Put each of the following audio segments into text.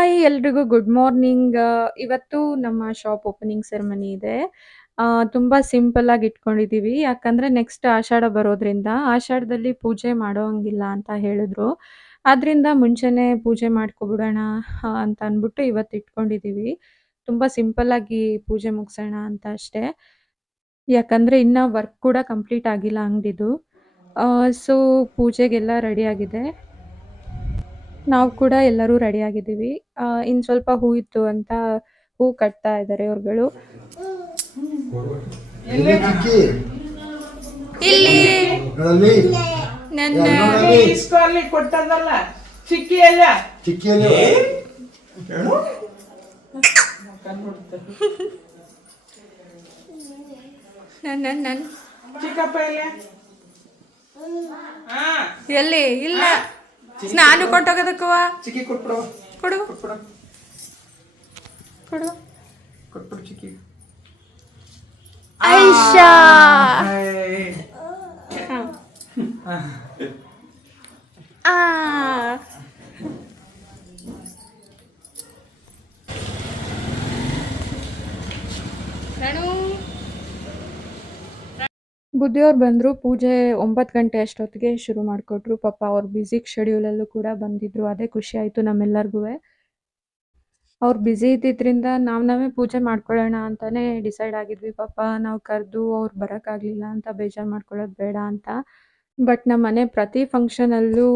Hi ಎಲ್ರಿಗೂ good morning. ಇವತ್ತು ನಮ್ಮ ಶಾಪ್ ಓಪನಿಂಗ್ ಸೆರೆಮನಿ ಇದೆ. ತುಂಬ ಸಿಂಪಲ್ ಆಗಿ ಇಟ್ಕೊಂಡಿದ್ದೀವಿ. ಯಾಕಂದ್ರೆ ನೆಕ್ಸ್ಟ್ ಆಷಾಢ ಬರೋದ್ರಿಂದ, ಆಷಾಢದಲ್ಲಿ ಪೂಜೆ ಮಾಡೋ ಹಂಗಿಲ್ಲ ಅಂತ ಹೇಳಿದ್ರು. ಆದ್ರಿಂದ ಮುಂಚೆನೇ ಪೂಜೆ ಮಾಡ್ಕೊಬಿಡೋಣ ಅಂತ ಅಂದ್ಬಿಟ್ಟು ಇವತ್ತು ಇಟ್ಕೊಂಡಿದ್ದೀವಿ. ತುಂಬ ಸಿಂಪಲ್ ಆಗಿ ಪೂಜೆ ಮುಗಿಸೋಣ ಅಂತ ಅಷ್ಟೇ. ಯಾಕಂದ್ರೆ ಇನ್ನ ವರ್ಕ್ ಕೂಡ ಕಂಪ್ಲೀಟ್ ಆಗಿಲ್ಲ ಅಂಗಡಿದು. ಸೊ ಪೂಜೆಗೆಲ್ಲ ರೆಡಿ ಆಗಿದೆ. ನಾವು ಕೂಡ ಎಲ್ಲರೂ ರೆಡಿ ಆಗಿದ್ದೀವಿ. ಇನ್ನು ಸ್ವಲ್ಪ ಹೂ ಇತ್ತು ಅಂತ ಹೂ ಕಟ್ತಾ ಇದ್ದಾರೆ ಇವ್ರುಗಳು. ಇಲ್ಲಿ ನನ್ನ ಕೊಟ್ಟದಲ್ಲ ಚಿಕ್ಕಿ ಎಲ್ಲ ನನ್ನ ಚಿಕ್ಕಪ್ಪ ಇಲ್ಲ ಎಲ್ಲಿ ಇಲ್ಲ ನಾನು ಕೊಟ್ಟೋಗೋದಕ್ಕವ ಚಿಕ್ಕಿ ಕೊಟ್ಬಿಡು ಕೊಡು ಕೊಟ್ಬಿಡು ಕೊಡು ಕೊಟ್ಬಿಡು ಚಿಕ್ಕಿ ಐಶಾ ಬುದ್ಧಿಯವ್ರು ಬಂದರು. ಪೂಜೆ 9 ಗಂಟೆ ಅಷ್ಟೊತ್ತಿಗೆ ಶುರು ಮಾಡಿಕೊಟ್ರು. ಪಾಪ ಅವ್ರ ಬ್ಯುಸಿ ಶೆಡ್ಯೂಲಲ್ಲೂ ಕೂಡ ಬಂದಿದ್ರು. ಅದೇ ಖುಷಿ ಆಯಿತು ನಮ್ಮೆಲ್ಲರಿಗೂ. ಅವ್ರು ಬ್ಯುಸಿ ಇದ್ದಿದ್ದರಿಂದ ನಾವೇ ಪೂಜೆ ಮಾಡ್ಕೊಳ್ಳೋಣ ಅಂತಲೇ ಡಿಸೈಡ್ ಆಗಿದ್ವಿ. ಪಾಪ ನಾವು ಕರೆದು ಅವ್ರು ಬರೋಕ್ಕಾಗಲಿಲ್ಲ ಅಂತ ಬೇಜಾರು ಮಾಡ್ಕೊಳ್ಳೋದು ಬೇಡ ಅಂತ. ಬಟ್ ನಮ್ಮ ಮನೆ ಪ್ರತಿ ಫಂಕ್ಷನಲ್ಲೂ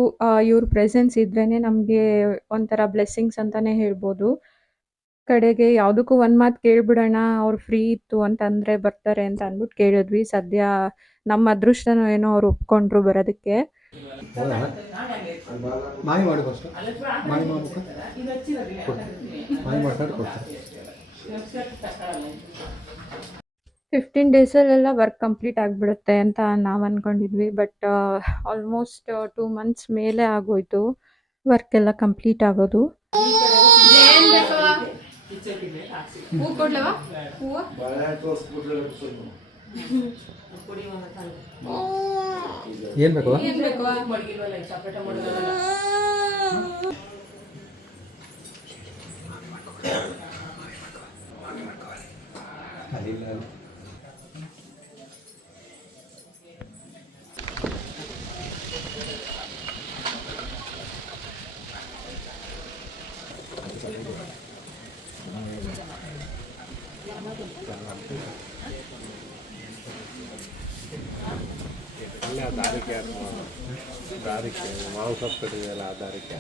ಇವ್ರ ಪ್ರೆಸೆನ್ಸ್ ಇದ್ರೇ ನಮಗೆ ಒಂಥರ ಬ್ಲೆಸ್ಸಿಂಗ್ಸ್ ಅಂತಲೇ ಹೇಳ್ಬೋದು. ಕಡೆಗೆ ಯಾವುದಕ್ಕೂ ಒಂದು ಮಾತು ಕೇಳಿಬಿಡೋಣ, ಅವ್ರು ಫ್ರೀ ಇತ್ತು ಅಂತಂದರೆ ಬರ್ತಾರೆ ಅಂತ ಅಂದ್ಬಿಟ್ಟು ಕೇಳಿದ್ವಿ. ಸದ್ಯ ನಮ್ಮ ಅದೃಷ್ಟನೋ ಏನೋ ಅವ್ರು ಒಪ್ಕೊಂಡ್ರು ಬರೋದಕ್ಕೆ. ಮಾಯಿ ಮಾಡಿ ಫಸ್ಟ್ ಮಾಯಿ ಮಾಡ್ಬೇಕು ಮಾಯಿ ಮಾಡ್ಕೊಂಡು ಕೊಡ್ತಾರೆ. 15 ಡೇಸಲ್ಲೆಲ್ಲ ವರ್ಕ್ ಕಂಪ್ಲೀಟ್ ಆಗಿಬಿಡುತ್ತೆ ಅಂತ ನಾವು ಅಂದ್ಕೊಂಡಿದ್ವಿ. ಬಟ್ ಆಲ್ಮೋಸ್ಟ್ 2 ಮಂತ್ಸ್ ಮೇಲೆ ಆಗೋಯ್ತು ವರ್ಕ್ ಎಲ್ಲ ಕಂಪ್ಲೀಟ್ ಆಗೋದು. ಹೂ ಕೊಡ್ಲವ ಹೂವು ಏನು ಬೇಕು ದಾರಿಕೆ ಮಾವು ಸೊಪ್ಪು ಕಟ್ಟಿದೆಯಲ್ಲ ಆ ದಾರಿಕೆ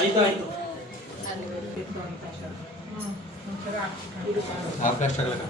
ಆಯ್ತು ಆರ್ಕೆಸ್ಟ್ ಆಗಲ್ಲ.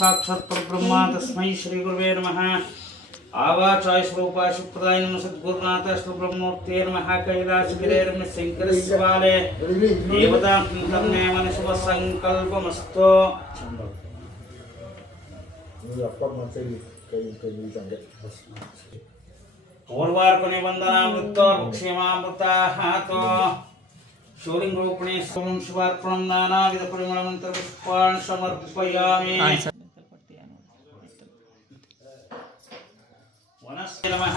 साक्षात् परब्रह्म तस्मै श्री गुरुवे नमः. आवाचाय स्वरूपाय सुप्रदाय नमः सद्गुरुनाथ ब्रह्मोक्ते नमः. कैलासगिरेर्म शंकरस्वाले देवता कीर्तने मन शुभ संकल्पमस्तु. पूर्वार्पणे वन्दनामृतोक्षेमामृताहातो शूलिंगरूपिणे सोम शिवार्पणं नानाविध परिमलमन्त्रपुष्पाणि समर्पयामि. वनस्ते नमः.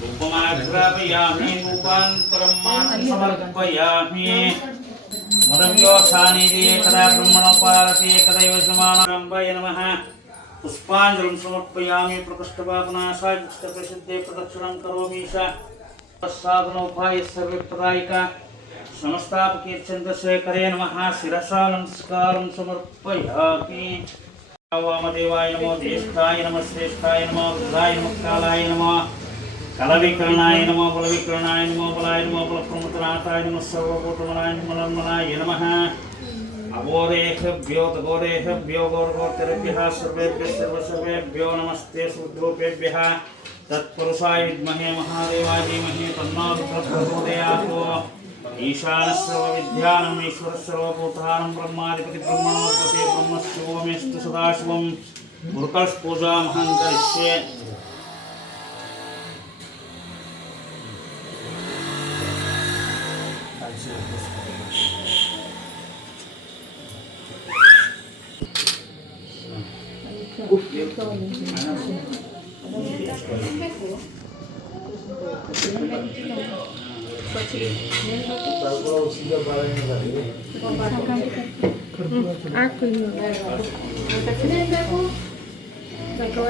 धूपमाघ्रापयामि धूपान्तरं समर्पयामि. मदव्योसानीति कदा ब्रह्मणोपारति कदैव समानाम्बाय नमः. पुष्पाञ्जलिं समर्पयामि. प्रकृष्टपापनाशाय पुष्टप्रसिद्धे प्रदक्षिणं करोमि. साधनोपाय सर्वप्रदायिका समस्तापकीर्चन्द्रशेखरे नमः शिरसा नमस्कारं समर्पयामि। वामदेवाय नमो ज्येष्ठाय नमः श्रेष्ठाय नमो रुद्राय नमः कालाय नमः कलविकरणाय नमो बलविकरणाय नमो बलाय नमो बलप्रमुखनाथाय नमः सर्वभूतमनाय नमः नमः अघोरेभ्यो तघोरेभ्यो घोरघोरतेभ्यः सर्वेभ्यो नमस्ते शुद्धरूपेभ्यः तत्पुरुषाय विद्महे महादेवाय धीमहि तन्नो रुद्रः प्रचोदयात्। ईशानः सर्वविद्यानाम् ईश्वरः सर्वभूतानां ब्रह्माधिपति ब्रह्मणोऽधिपति ब्रह्मशिवोमेस्तु सदाशिवं गुरुकल्पूजामहं करिष्ये।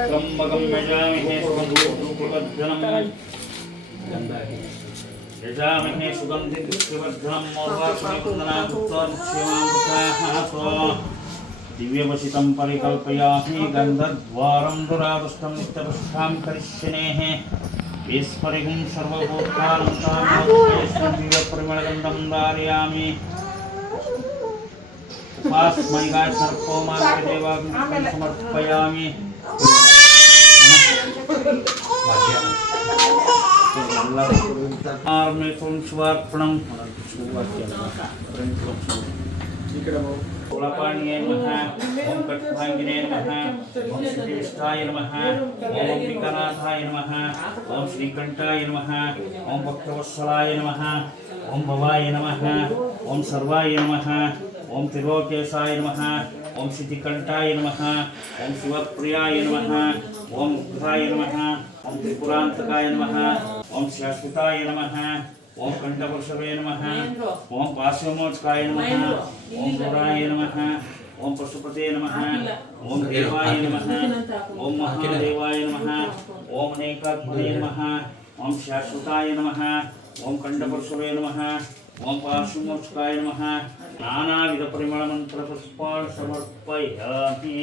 त्र्यम्बकं यजामहे सुगन्धिं पुष्टिवर्धनं दिव्यवसितं परिकल्पयामि गन्धद्वारं दुरादुष्टं नित्यपुष्टां करिष्यनेः ईश्वरिगुं सर्वभूतानां दिव्यपरिमलगन्धं धारयामि। उपास्मै गायत्र्योमादेवाग्निं समर्पयामि। स्वार्पणं कुलपाणिये नमः ओम कट्भांगिने नमः ओम श्रीविष्टाय नमः ओम अंबिकानाथाय नमः ओम श्रीकंठाय नमः ओम भक्तवत्सलाय नमः ओम भवाय नमः ओम सर्वाय नमः ओम त्रिलोकेशाय नमः ओम सिद्धिकंठाय नमः ओम शिवप्रियाय नमः ओम उग्राय नमः ओम त्रिपुरांतकाय नमः ओम शाश्वताय नमः ओम कंठवृषभे नमः ओम पार्श्वमोचकाय नमः ओम पुराय नमः ओम पशुपते नमः ओम देवाय नमः ओम महादेवाय नमः ओम अनेकात्मने नमः ओम शाश्वताय नमः ओम कंठवृषभे नमः ओम पार्श्वमोचकाय नमः नानाविध परिमलमन्त्रपुष्पाणि समर्पयामि।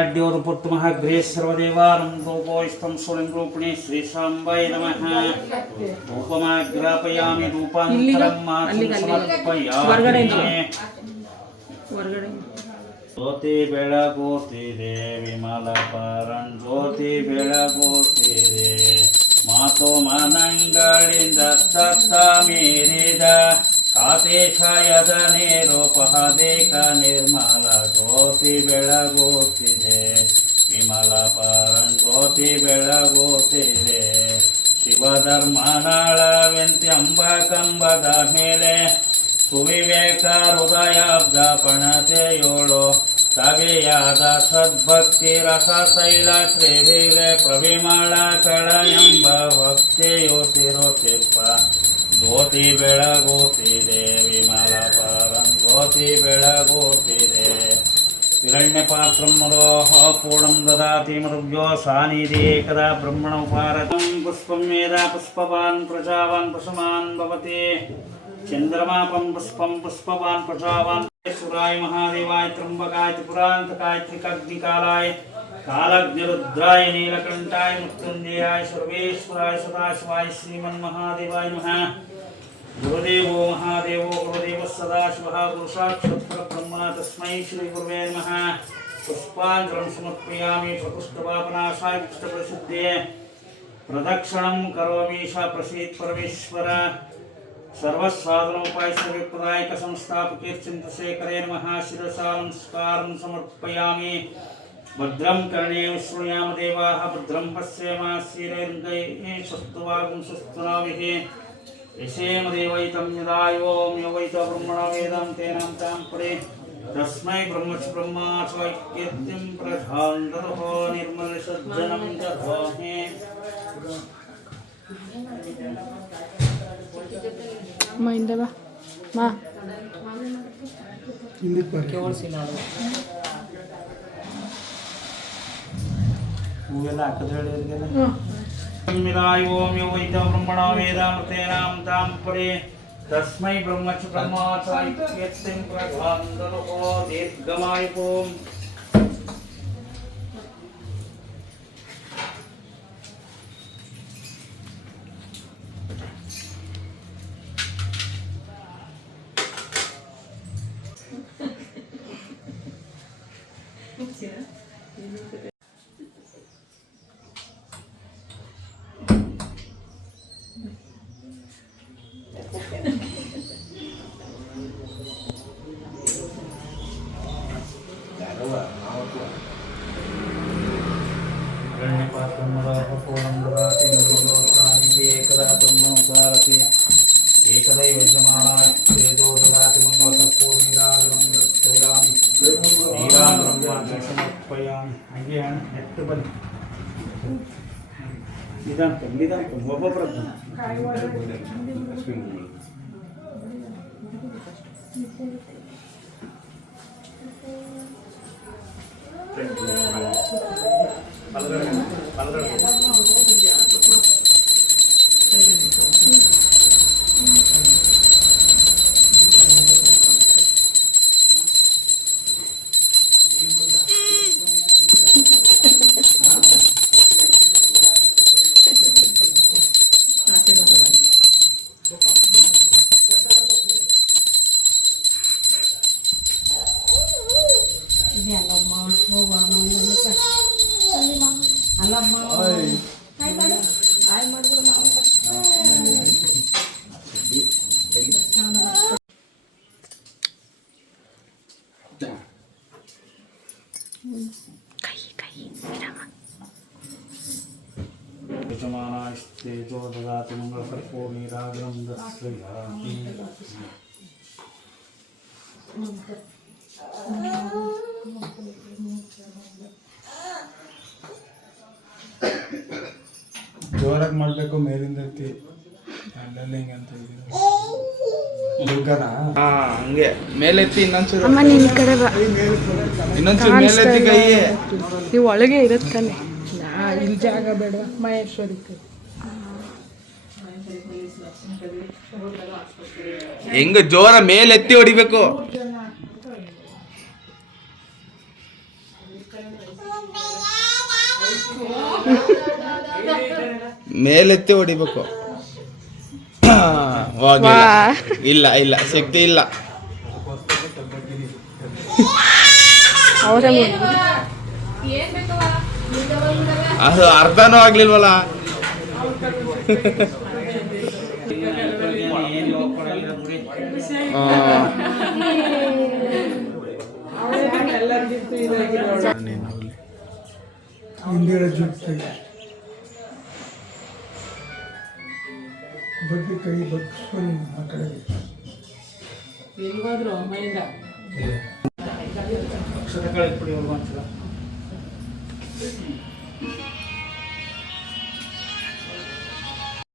अद्योरुपुत्तमः गृहे सर्वदेवानन्दोपोस्तं स्वयंरूपिणे श्रीशाम्बाय नमः धूपमाग्रापयामि धूपान्तरं मातुं समर्पयामि। ज्योति बेळगुತ್ತಿದೆ विमल परं ज्योति बेळगुತ್ತಿದೆ मातो मनंಗಳಿಂದ ತತ್ತ ಮೀರಿದ ಶಾತೇಶಯದ ನಿರೂಪದೇಕ ನಿರ್ಮಲ ಜ್ಯೋತಿ ಬೆಳಗುತ್ತಿದೆ ವಿಮಲ ಪರಂ ಜ್ಯೋತಿ ಬೆಳಗುತ್ತಿದೆ ಶಿವಧರ್ಮನಾಳವೆಂತೆ ಅಂಬಕಂಬದ ಮೇಲೆ ಸುವಿವೇಕ ಹೃದಯಾಬ್ದ ಪಣತೆಯೋಳು ಸವಿಯಾದ ಸದ್ಭಕ್ತಿ ರಸ ತೈಲ ತ್ರಿವಿಲೆ ಪ್ರವಿಮಳ ಕಳ ಎಂಬ ಭಕ್ತಿಯುತಿರುತ್ತಿಪ್ಪ ಜ್ಯೋತಿ ಬೆಳಗುತ್ತಿದೆ ವಿಮಲ ಪರಂ ಜ್ಯೋತಿ ಬೆಳಗುತ್ತಿದೆ ಹಿರಣ್ಯಪಾತ್ರಂ ಮದೋಹ ಪೂರ್ಣಂ ದದಾತಿ ಮರುಭ್ಯೋ ಸಾನಿಧಿ ಏಕದಾ ಬ್ರಹ್ಮಣ ಉಪಾರತಂ ಪುಷ್ಪಂ ವೇದ ಪುಷ್ಪವಾನ್ ಪ್ರಜಾವಾನ್ ಪಶುಮಾನ್ ಭವತಿ चंद्रमापं पुष्पं पुष्पवान् प्रजावान् सुराय महादेवाय त्र्यंबकाय त्रिपुरांतकाय त्रिकग्निकालाय कालग्निरुद्राय नीलकंठाय मृत्युंजयाय सर्वेश्वराय सदाशिवाय श्रीमन्महादेवाय नमः। गुरुदेवो महादेवो गुरुदेवः सदाशिवः गुरुसाक्षात् परब्रह्म तस्मै श्रीगुरुवे नमः। पुष्पाञ्जलिं समर्पयामि प्रकृष्टपापनाशाय कृष्णप्रसिद्धे प्रदक्षिणं करोमि स प्रसीद परमेश्वर। सर्वसाधनोपायप्रदायक संस्थापकीर्चन्द्रशेखरे नमः शिरसा नमस्कारं समर्पयामि। भद्रं कर्णेषु शृणुयाम देवाः भद्रं पश्येमास्यैर्गैः स्वस्तवागुंसस्तनाभिः यशेम देवैतं यदायो योवैतो ब्रह्मणो वेदं तेनां तां परे तस्मै ब्रह्मा स्वैक्यर्तिं प्रधानदतो निर्मलसज्जनं दधामि। Ma indaba ma ಹಿಂದಕ್ಕೆ ಬರ್ರಿ ಹೂವೆಲ್ಲ ಹಾಕಿದ್ರೆ ಹೇಳಿದ್ರಿಗೆಲ್ಲ ಓಂ ಯೋ ವೈದ್ಯ ಬ್ರಹ್ಮಣ ವೇದಾಮೃತೇನಾಂ ತಾಂ ಪರೇ तस्मै ब्रह्मच ब्रह्माचार्यं प्रधानदलो दीर्घमायुः एकदा योजमानाय तेजो ददाति मंगलकर्पूर्णिराजनं दर्शयामि नीराजनं समर्पयामि हाಗೆ ನೆಟ್ಟು ಬನ್ನಿ ನಿಧಾನ ಒಬ್ಬೊಬ್ಬರದ್ದು तेजो ददाति मंगलकर्पूर्णिराजनं दर्शयामि ಜೋರಾಗಿ ಮಾಡಬೇಕು ಮೇಲಿಂದ ಎತ್ತಿ ಅಲ್ಲೆಲ್ಲ ಹಿಂಗೆ ಅಂತ ಹಂಗೆ ಮೇಲೆತ್ತಿ ಇನ್ನೊಂಚೂರು ಅಮ್ಮ ನಿನ್ನ ಕಡೆ ಬಾ. ಇನ್ನೊಂಚೂರು ಮೇಲೆತ್ತಿ ಕೈ ನೀವು ಒಳಗೆ ಇರುತ್ತಾನೆ. ಇಲ್ಲಿ ಜಾಗ ಬೇಡ ಮಹೇಶ್ವರಿಕೆ ಹೆಂಗ ಜೋರ ಮೇಲೆತ್ತಿ ಹೊಡಿಬೇಕು. ಮೇಲೆತ್ತಿ ಹೊಡಿಬೇಕು. ಇಲ್ಲ ಇಲ್ಲ ಶಕ್ತಿ ಇಲ್ಲ. ಅದು ಅರ್ಧನೂ ಆಗ್ಲಿಲ್ವಲ್ಲ. ಹಿಂದಿನ ಜುಟ್ಟಿಗೆ ಬಡ್ಡಿ ಕೈ ಬಗ್ಸ್ಕೊಂಡು ಆ ಕಡೆ ಎಲ್ಲಿಗೋದ್ರು ಮೈಂದ ಅಕ್ಷರಗಳು ಇಟ್ಬಿಡಿ ಅವ್ರಿಗೆ ಒಂದ್ಸಲ.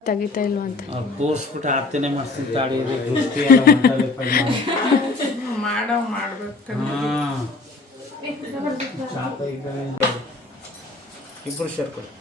ತೆಗಿತಾ ಇಲ್ವ ಅಂತ ಅವ್ರು ತೋರಿಸ್ಬಿಟ್ಟು ಆರ್ತನೆ ಮಾಡಿಸ್ತೀನಿ ತಾಡಿ ದೃಷ್ಟಿ ಎಲ್ಲ ಉಂಟಲ್ಲಿ ಪೈ ಮಾಡ್ಬೇಕು. ಹಾಂ ಚಾಪ ಇದ್ದಾರೆ ಇಬ್ಬರು ಸೇರ್ಕೊಳ್ಳಿ.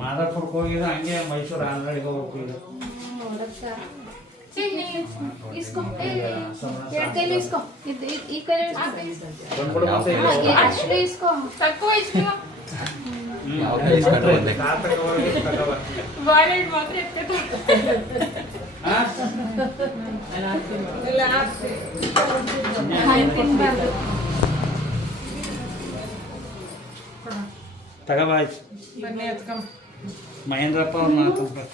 ಮಾದಾಪುರಕ್ಕೆ ಹೋಗಿದ್ರೆ ಹಂಗೆ ಮೈಸೂರು ಆಂಧ್ರಡಿಗೆ ಹೋಗ್ಬೇಕು. ತಗೋಬಾಯ್ತು ಮಹೇಂದ್ರಪ್ಪ ಅವ್ರು ಮಾತಾಡ್ತಾರೆ.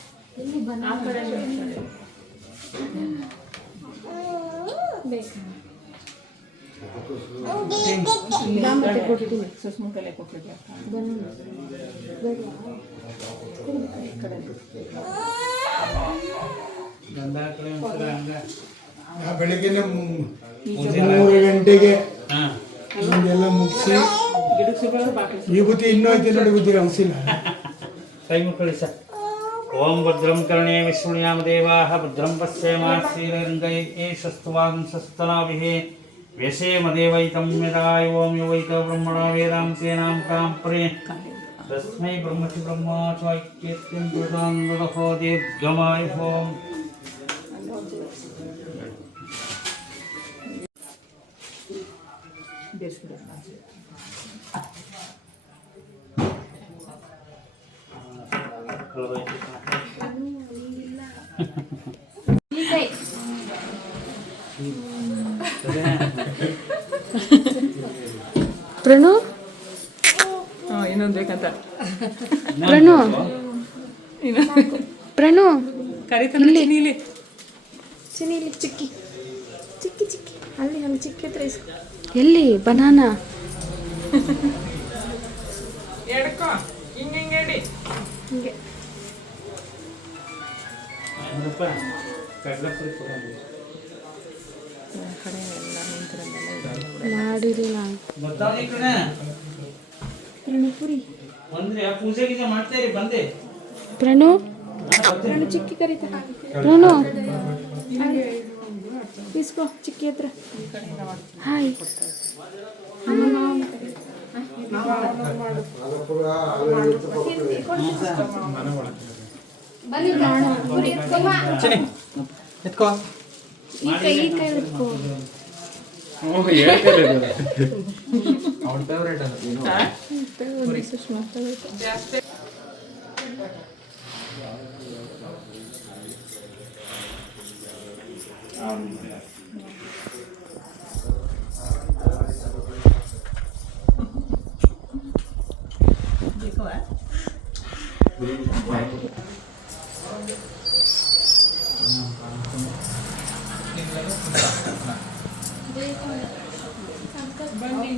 ಸುಸ್ಮುಖಲೆ ಕೊಟ್ಟಿದ್ದೆ ಬೆಳಗ್ಗೆನೆ 3 ಗಂಟೆಗೆ ಇದೆಲ್ಲ ಮುಗಿಸಿ ಈ ಬುದ್ಧಿ ಇನ್ನೂ ಐತೆ ನೋಡಿ ಬುದ್ಧಿ ಅನಿಸಿಲ್ಲ. ಕೈ ಮುಕ್ಕಳಿ ಸರ್. ಓಂ ಭದ್ರಂ ಕರ್ಣೇ ವಿಷ್ಣುಯಾಮ ದೇವಾಃ ಭದ್ರಂ ಪಶ್ಯೇಮಾಕ್ಷೀರರಂಗೈಃ ವ್ಯಸೇಮ ದೇವೈತಂ ಯದಾಯ ಓಂ ಯುವೈತ ಬ್ರಹ್ಮಣೋ ವೇದಾಂ ತೇನಾಂ ಕಾಂ ಪರೇ ತಸ್ಮೈ ಬ್ರಹ್ಮಚಿ ಬ್ರಹ್ಮಾಚಾಕ್ಯತ್ಯಂ ಪ್ರದಾನದೋ ದೀರ್ಘಮಾಯುಃ. ಪ್ರಣು ಇನ್ನೊಂದು ಬೇಕಂತ ಪ್ರಣು ಪ್ರಣು ಕರಿತಾನೆ ನೀಲಿ ಚಿನ್ನಿಲಿ ಚಿಕ್ಕಿ ಚಿಕ್ಕಿ ಚಿಕ್ಕಿ ಅಲ್ಲಿ ಅಲ್ಲಿ ಚಿಕ್ಕಿ ಹತ್ರ ಇಸ್ಕೊ. ಎಲ್ಲಿ ಬನಾನಾ ಎಡ್ಕೋ ಹಿಂಗೆ ಹೇಳಿ ಹಿಂಗೆ ಮಾಡಿರಲಿಲ್ಲ. ಪೂಜೆ ಗೀಜೆ ಮಾಡ್ತಾ ಇರಿ ಬಂದೆ. ಪ್ರಣು ಪ್ರಣು ಚಿಕ್ಕಿ ಕರೀತಾ ಪ್ರಣು ಇಸ್ಕೋ ಚಿಕ್ಕಿ ಹತ್ರ. ಹಾಯ್ ಎತ್ಕೋ ಈ ಕೈ ಹಿಡ್ಕೋ. ಸುಷ್ಮಾ ಜಾಸ್ತಿ ಬನ್ನಿ.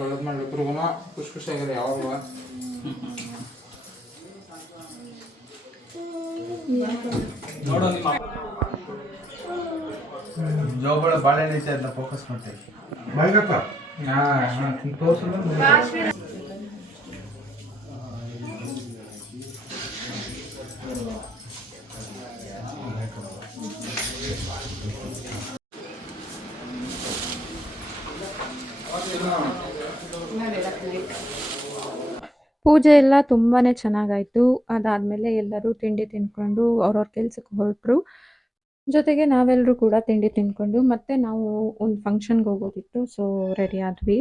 ಒಳ್ಳೇದು ಮಾಡ್ಬೇಕು ಖುಷಿ ಖುಷಿಯಾಗಿರಿ ಯಾವಾಗ ಜೋಬಳ ಬಾಳೆಹಣ್ಣು ಐತೆ ಅದನ್ನ ಫೋಕಸ್ ಮಾಡ್ತೇವೆ. ಬಾಯ್ಗಪ್ಪ ತೋರಿಸಲ್ಲ ಪೂಜೆ ಎಲ್ಲ ತುಂಬಾ ಚೆನ್ನಾಗಾಯಿತು. ಅದಾದಮೇಲೆ ಎಲ್ಲರೂ ತಿಂಡಿ ತಿಂದ್ಕೊಂಡು ಅವ್ರವ್ರ ಕೆಲ್ಸಕ್ಕೆ ಹೊರಟರು. ಜೊತೆಗೆ ನಾವೆಲ್ಲರೂ ಕೂಡ ತಿಂಡಿ ತಿಂದ್ಕೊಂಡು ಮತ್ತೆ ನಾವು ಒಂದು ಫಂಕ್ಷನ್ಗೆ ಹೋಗೋದಿತ್ತು. ಸೊ ರೆಡಿ ಆದ್ವಿ.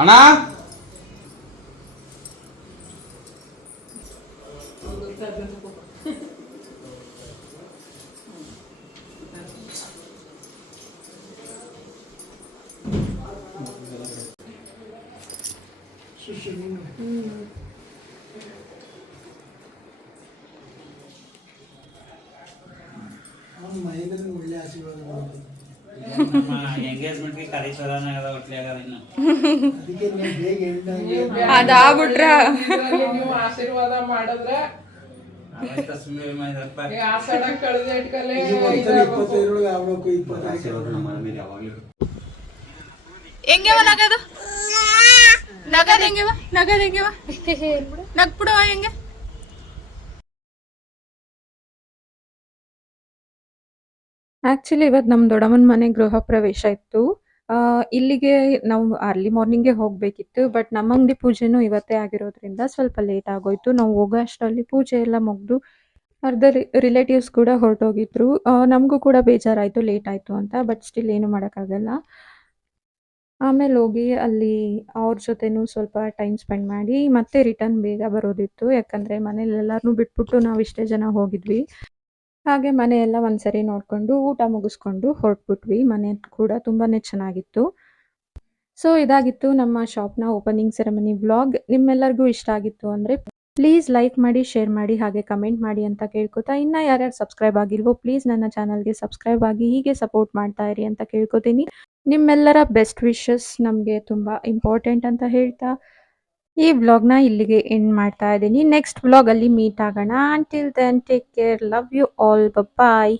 ಅಣ್ಣ ಒಳ್ಳೆ ಆಶೀರ್ವಾದ ಎಂಗೇಜ್ಮೆಂಟ್ಗೆ ಕರೀತಾರ ಒಟ್ಲಿ ಆಗಲ್ಲ ಇನ್ನು. ಅದಕ್ಕೆ ನೀವು ಬೇಗ ಹೇಳ್ದಂಗೆ ಅದಾಗ್ಬಿಟ್ರ ನೀವು ಆಶೀರ್ವಾದ ಮಾಡಿದ್ರೆ ಆಷಾಢ ಕಳೆದ ಇಟ್ಕಲೆ 25 ಆಗ್ಬೇಕು 25 ಹೆಂಗೆವ ನಗದು ನಗದ್ ಹೆಂಗೆವ ನಗದ್ ಹೆಂಗೆವ ನಗ್ಬಿಡವ ಹೆಂಗೆ. ಆ್ಯಕ್ಚುಲಿ ಇವತ್ತು ನಮ್ಮ ದೊಡ್ಡಮ್ಮನ ಮನೆ ಗೃಹ ಪ್ರವೇಶ ಇತ್ತು. ಇಲ್ಲಿಗೆ ನಾವು ಅರ್ಲಿ ಮಾರ್ನಿಂಗೇ ಹೋಗಬೇಕಿತ್ತು. ಬಟ್ ನಮ್ಮ ಅಂಗಡಿ ಪೂಜೆನೂ ಇವತ್ತೇ ಆಗಿರೋದ್ರಿಂದ ಸ್ವಲ್ಪ ಲೇಟ್ ಆಗೋಯ್ತು. ನಾವು ಹೋಗೋ ಅಷ್ಟರಲ್ಲಿ ಪೂಜೆ ಎಲ್ಲ ಮುಗಿದು ಅರ್ಧ ರಿಲೇಟಿವ್ಸ್ ಕೂಡ ಹೊರಟೋಗಿದ್ರು. ನಮಗೂ ಕೂಡ ಬೇಜಾರಾಯಿತು ಲೇಟ್ ಆಯಿತು ಅಂತ. ಬಟ್ ಸ್ಟಿಲ್ ಏನು ಮಾಡೋಕ್ಕಾಗಲ್ಲ. ಆಮೇಲೆ ಹೋಗಿ ಅಲ್ಲಿ ಅವ್ರ ಜೊತೆನೂ ಸ್ವಲ್ಪ ಟೈಮ್ ಸ್ಪೆಂಡ್ ಮಾಡಿ ಮತ್ತೆ ರಿಟರ್ನ್ ಬೇಗ ಬರೋದಿತ್ತು. ಯಾಕಂದರೆ ಮನೇಲಿ ಎಲ್ಲರನ್ನೂ ಬಿಟ್ಬಿಟ್ಟು ನಾವು ಇಷ್ಟೇ ಜನ ಹೋಗಿದ್ವಿ. ಹಾಗೆ ಮನೆಯೆಲ್ಲ ಒಂದ್ಸರಿ ನೋಡಿಕೊಂಡು ಊಟ ಮುಗಿಸ್ಕೊಂಡು ಹೊರಟ್ಬಿಟ್ವಿ. ಮನೆ ಕೂಡ ತುಂಬಾ ಚೆನ್ನಾಗಿತ್ತು. ಸೊ ಇದಾಗಿತ್ತು ನಮ್ಮ ಶಾಪ್ನ ಓಪನಿಂಗ್ ಸೆರೆಮನಿ ವ್ಲಾಗ್. ನಿಮ್ಮೆಲ್ಲರಿಗೂ ಇಷ್ಟ ಆಗಿತ್ತು ಅಂದರೆ ಪ್ಲೀಸ್ ಲೈಕ್ ಮಾಡಿ, ಶೇರ್ ಮಾಡಿ, ಹಾಗೆ ಕಮೆಂಟ್ ಮಾಡಿ ಅಂತ ಕೇಳ್ಕೊತಾ, ಇನ್ನು ಯಾರ್ಯಾರು ಸಬ್ಸ್ಕ್ರೈಬ್ ಆಗಿಲ್ವೋ ಪ್ಲೀಸ್ ನನ್ನ ಚಾನಲ್ಗೆ ಸಬ್ಸ್ಕ್ರೈಬ್ ಆಗಿ ಹೀಗೆ ಸಪೋರ್ಟ್ ಮಾಡ್ತಾ ಇರಿ ಅಂತ ಕೇಳ್ಕೊತೀನಿ. ನಿಮ್ಮೆಲ್ಲರ ಬೆಸ್ಟ್ ವಿಶಸ್ ನಮಗೆ ತುಂಬ ಇಂಪಾರ್ಟೆಂಟ್ ಅಂತ ಹೇಳ್ತಾ ಈ ವ್ಲಾಗ್ನ ಇಲ್ಲಿಗೆ ಎಂಡ್ ಮಾಡ್ತಾ ಇದ್ದೀನಿ. ನೆಕ್ಸ್ಟ್ ವ್ಲಾಗಲ್ಲಿ ಮೀಟ್ ಆಗೋಣ. Until then take care, love you all, bye.